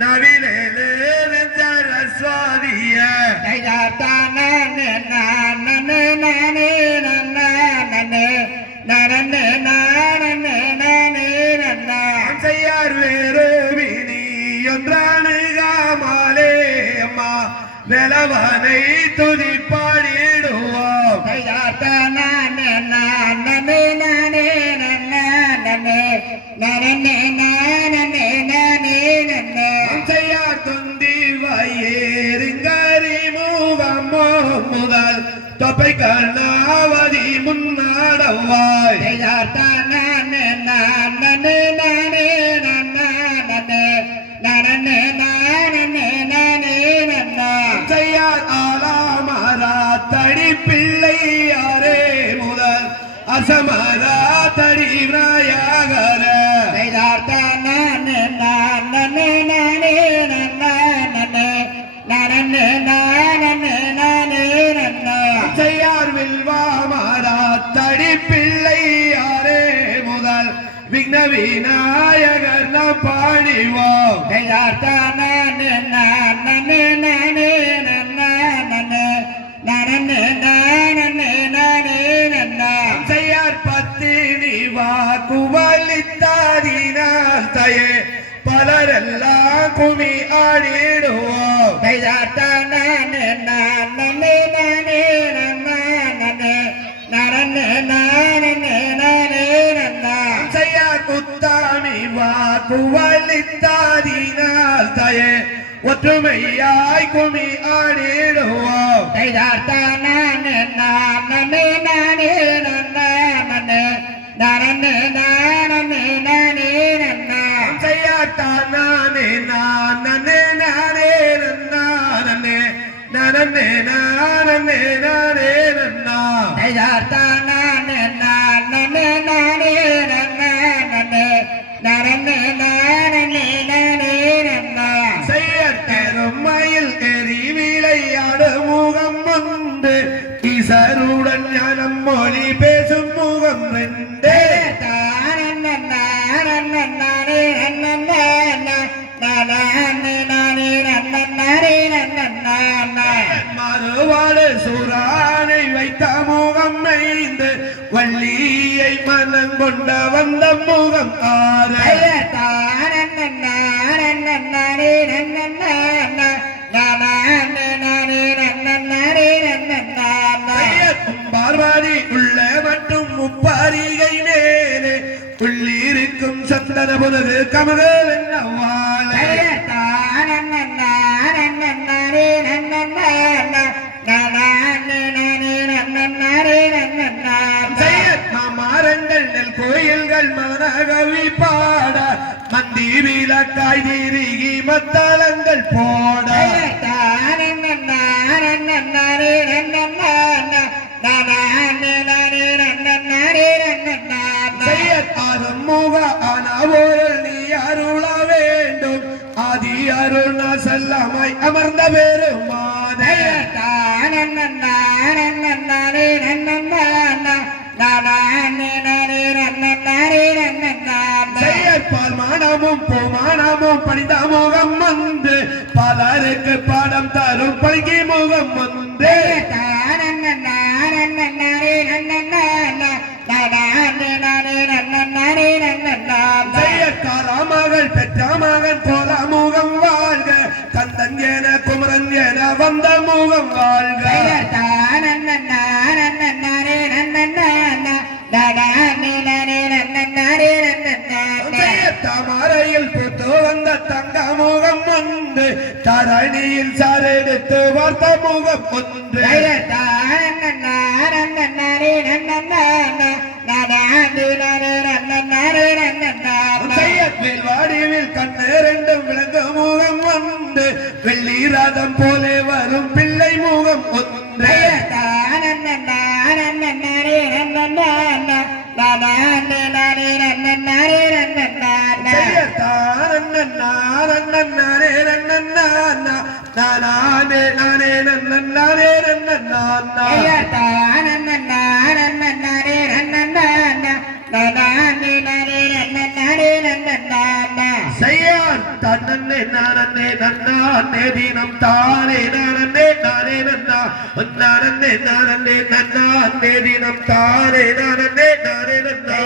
நவிலேலே சரஸ்வதிய செய்யார் வேறு வினி ஒன்றானுகாமலே அம்மா வேலவனை துதி பாடிடுவோம் செய்யார் துந்தி வயேறுங்கரி மூவம்மோ முதல் தொப்பை கண்ணாவதி முன்னாடவாய் செய்யார் ஆலாமரா தடி பிள்ளையாரே முதல் அசமரா தடி விநாயகர செய்யார் வில்வாமரா தடி பிள்ளையாரே முதல் விக்ன விநாயகர் நாம் பாடிவோம் செய்யார் பத்தினி வாக்குவலித்தாரினால் தயே பலரெல்லாம் குமி ஆடிடுவோம் செய்யார் குத்தாமி வாக்குவலித்தாரினால் தயே ஒற்றுமையாய் குமி ஆடிடுவோம் செய்யார் தானே நானே நானே நானே நானே நானே நானே செய்யர் பெருமையில் எரி விளையாடு முகம் உண்டு கிசருடன் ஞானம் மொழி பேசும் முகம் ரெண்டு மறுவாடு சூரானை வைத்த முகம் ஐந்து வள்ளியை மனம் கொண்ட வந்த முகம் ஆறு பார்வாடி உள்ள மற்றும் முப்பாரிகை நேரே உள்ளிருக்கும் சந்தன புலகு கமகள் என்னவாளே மாமரங்கள் நெல் கோயில்கள் மனகவி பாட மந்தி விளக்காய் திருகி மத்தளங்கள் போட முக அனவோரல் நீ அருள வேண்டும் ஆதி அருள் செல்லமாய் அமர்ந்த பெருமானே செய்யற்பால் மானமும் பூமானமும் படித்த முகம் வந்து பலருக்கு பாடம் தரும் பழகி முகம் வந்து செய்யக்காரமகள் பெற்ற மகன் போல முகம் வாழ்க கந்தன் என குமரன் என வந்த முகம் வாழ்க தாமரையில் புத்து வந்த தங்க முகம் ஒன்று தரணியில் சாரெடுத்து வார்த்த முகம் ஒன்று வாடிவில் கண்ணு ரெண்டும் விளங்க முகம் ஒன்று வெள்ளி ரதம் போலே வரும் பிள்ளை முகம் ஒன்று நானே செய்யார் தன்னே நானே நன்னே தினம் தானே நானே நானே நன்னா நானே நானே நன்னே தினம் தானே நானே நானே நன்னா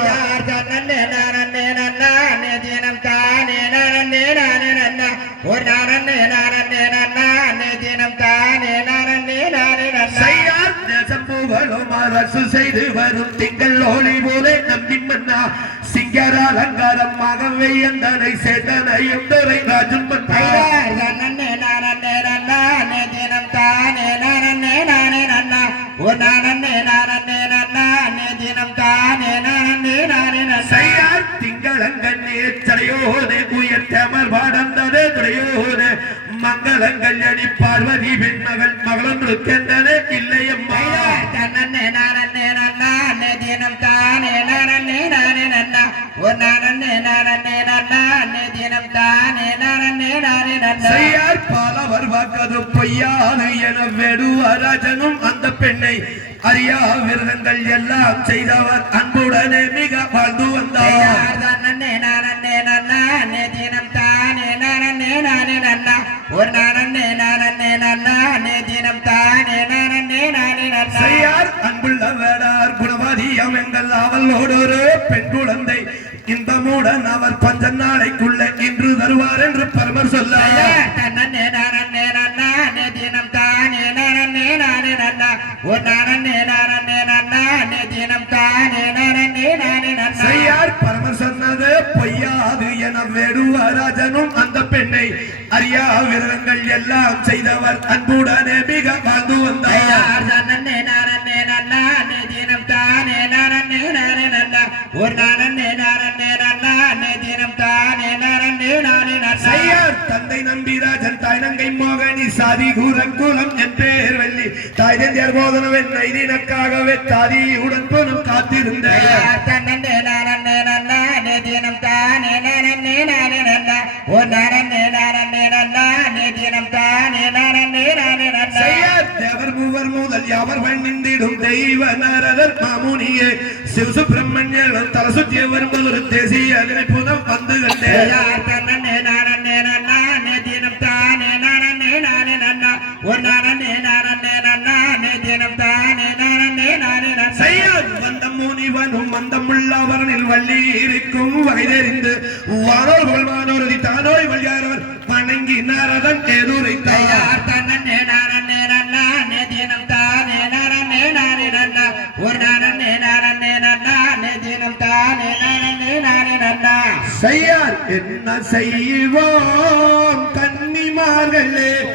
தன்னே நானே நன்னே தினம் தானே நானே நானே நன்னா ஒரு நானே நானே நன்னே தினம் தானே நானே நானே நன்னா செய்யார் தேசம் புகழும் அரசு செய்து வரும் திங்கள் ஒளி போலே நம்பி மன்னா சிங்கர அலங்காரமாகவே எந்தனை சேட்டனையும் துறை ராஜன் நன்னே நானே நன்னே தினம் தானே நானே நானே நன்னா ஒரு நானே நானே நன்னே தினம் தானே நானே நானே நன்னா செய்யார் திங்களங்கண்ணே சடையோனே உயர்த்தமர் பாடந்ததே துறையோனே மங்களங்கள் அணி பார்வதி பெண்மகள் மகளொன்றுக்கென்றனே இல்லையம்மா தன்னே நானே நன்னே தினம் தானே நானே நானே நன்னா ஒரு நானே நானே நன்னே தினம் தானே நானே நானே நன்னா செய்யார் பாலவர் வாக்கது பொய்யாது என வெடுவராஜனும் அந்த பெண்ணை அறியா விரதங்கள் எல்லாம் செய்தவர் அன்புடனே மிக வாழ்ந்து வந்தார் நன்னே நானே நன்னே தினம் தானே நானே நானே நன்னா ஒரு நானே நானே நன்னே தினம் தானே நானே நானே நன்னா செய்யார் அன்புள்ள வேடார் குணவாதியம் எங்கள் அவளோடு ஒரு பெண் குழந்தை இன்பமுடன் அவர் பஞ்ச நாளைக்குள்ள இன்று தருவார் என்று பரமர் சொல்ல நன்னே நானே நன்னே தினம் தானே நானே நானே நன்னா ஒரு நானே நானே நன்னே தினம் தானே நானே நானே நன்னா செய்யார் பரமர் சொன்னது பொய்யாது என வேடுவராஜனும் அந்த பெண்ணை அறியா விரதங்கள் எல்லாம் செய்தவர் அன்புடனே மிக வாழ்ந்து வந்தார் நன்னே நானே நன்னே தினம் தானே நானே நானே நன்னா ஒரு நானே நானே நன்னே தினம் தானே நானே நானே நன்னா செய்யார் தந்தை நம்பிராஜன் தாய் நங்கை மோகனி சாதி குலம் என் பேர் வெள்ளி தாய் தந்தையர் போதனவன் நைதினக்காகவே தாதியுடன் போனும் காத்திருந்த தன்னே நானே நன்னே தினம் தானே நானே நானே நன்னா ஒரு நானே நானே நன்னே தினம் தானே நானே நானே நன்னா செய்யார் தேவர் மூவர் முதல் யாவர் நின்றிடும் தெய்வ நாரதர் மாமுனியே சிவசுப்பிரமணியர் தலை சுற்றிய வரும்போது ஒரு தேசிய அதனை புதம் வந்து கண்டேன் தன்னே நானே நன்னே தினம் தானே நானே நானே நன்னா ஒரு நானே நானே நன்னே தினம் தானே நானே நானே நன்னா செய்யார் வந்த முனிவனும் மந்தமுள்ளவரனில் வள்ளி இருக்கும் வகை தெரிந்து வானோர் புகழ்வானோரதி தானோய் வழியாரவர் வணங்கி நாரதன் எதுரைத்தார் தன்னே நானே நன்னே தினம் தானே நானே நானே நன்னா ஒரு நானே நானே நன்னே தினம் தானே நானே நானே நன்னா செய்யார் என்ன செய்வோம் கன்னிமார்களே